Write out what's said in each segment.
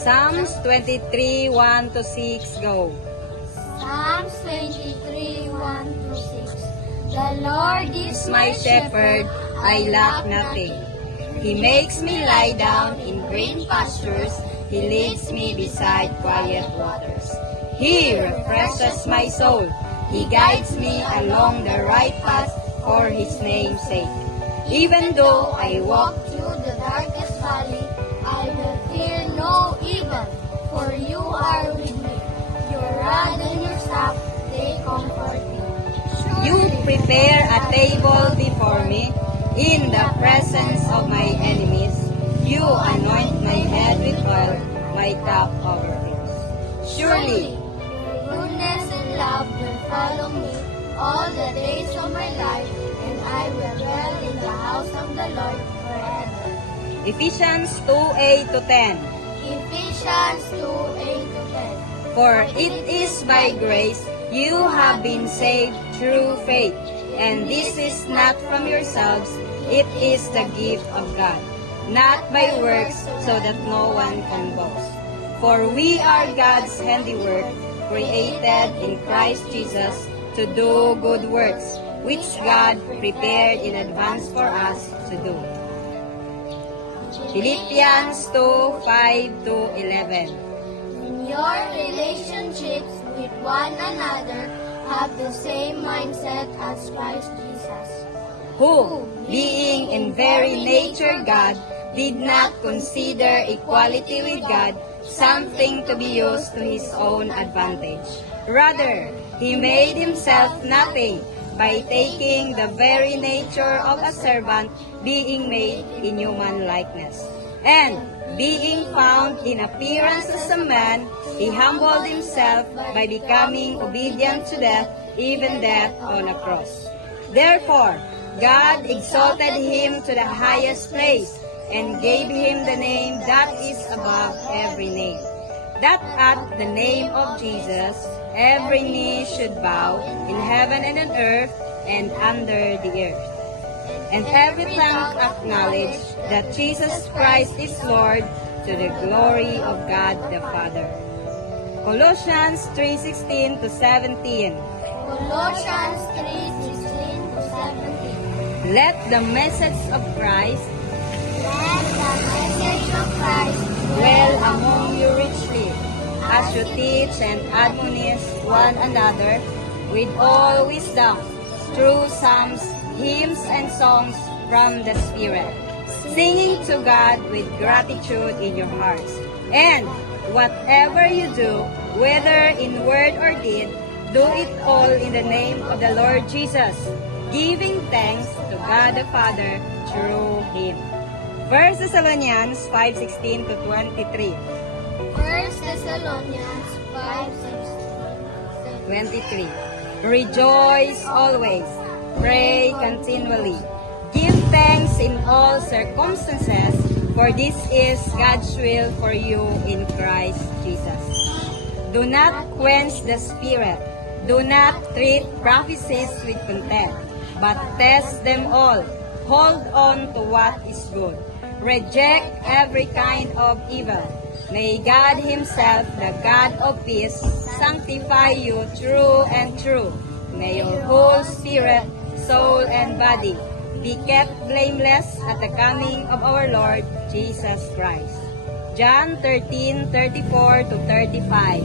Psalms 23, 1 to 6, go. Psalms 23, 1 to 6. The Lord is My shepherd, I lack nothing. He makes me lie down in green pastures. He leads me beside quiet waters. He refreshes my soul. He guides me along the right path for His name's sake. Even though I walk through the darkest valley, I will fear no evil, for you are with me. Your rod and your staff, they comfort me. You prepare a table before me in the presence of my enemies. You anoint my head with oil, my cup overflows. Surely, your goodness and love will follow me all the days of my life, and I will dwell in the house of the Lord forever. Ephesians 2:8 to 10. Ephesians 2:8 to 10. For it is by grace you have been saved through faith, and this is not from yourselves, it is the gift of God, not by works, so that no one can boast. For we are God's handiwork, created in Christ Jesus to do good works, which God prepared in advance for us to do. Philippians 2:5 to 11. In your relationships with one another, have the same mindset as Christ Jesus, Who, being in very nature God, did not consider equality with God something to be used to His own advantage. Rather, He made Himself nothing by taking the very nature of a servant, being made in human likeness. And, being found in appearance as a man, He humbled Himself by becoming obedient to death, even death on a cross. Therefore, God exalted Him to the highest place and gave Him the name that is above every name, that at the name of Jesus every knee should bow in heaven and on earth and under the earth, and every tongue acknowledge that Jesus Christ is Lord, to the glory of God the Father. Colossians 3:16 to 17. Colossians 3:16 to 17. Let the message of Christ Let the message of Christ dwell among you richly, as you teach and admonish one another with all wisdom, through psalms, hymns, and songs from the Spirit, singing to God with gratitude in your hearts. And whatever you do, whether in word or deed, do it all in the name of the Lord Jesus, giving thanks to God the Father through Him. 1 Thessalonians 5:16 to 23. 1 Thessalonians 5:16. 23. Rejoice always, pray continually, give thanks in all circumstances, for this is God's will for you in Christ Jesus. Do not quench the Spirit, do not treat prophecies with contempt, but test them all, hold on to what is good. Reject every kind of evil. May God Himself, the God of peace, sanctify you true and true. May your whole spirit, soul, and body be kept blameless at the coming of our Lord Jesus Christ. John 13:34 to 35.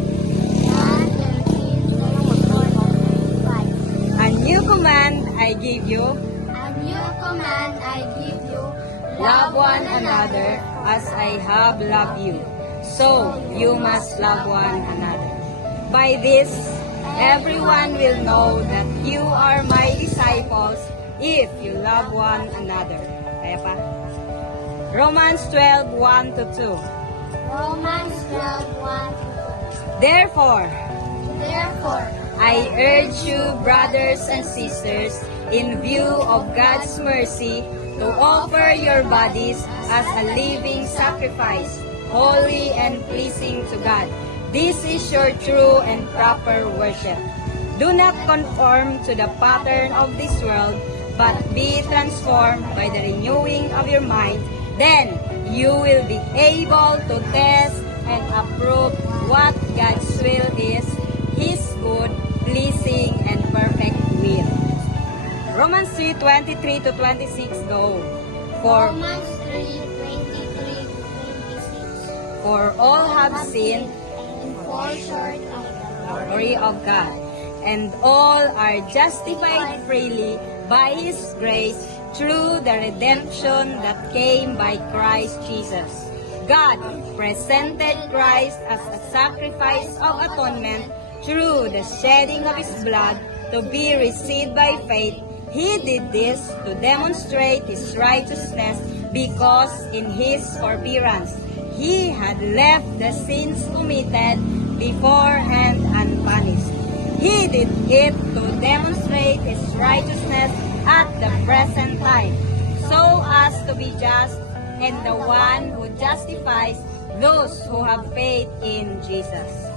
John 13:34-35. A new command I give you, A new command I give you, love one another as I have loved you. So you must love one another. By this, everyone will know that you are my disciples if you love one another. Kaya pa? Romans 12:1 to 2. Romans 12:1-2. Therefore, Therefore, I urge you, brothers and sisters, in view of God's mercy, to offer your bodies as a living sacrifice, holy and pleasing to God. This is your true and proper worship. Do not conform to the pattern of this world, but be transformed by the renewing of your mind. Then you will be able to test and prove what God's will is, His good, pleasing, and perfect will. Romans 3:23 to 26 go. For Romans 3:23-26. For all have sinned And fall short of the glory of God, and all are justified freely by His grace through the redemption that came by Christ Jesus. God presented Christ as a sacrifice of atonement through the shedding of His blood to be received by faith. He did this to demonstrate His righteousness because in His forbearance He had left the sins committed beforehand unpunished. He did it to demonstrate His righteousness at the present time, so as to be just and the one who justifies those who have faith in Jesus.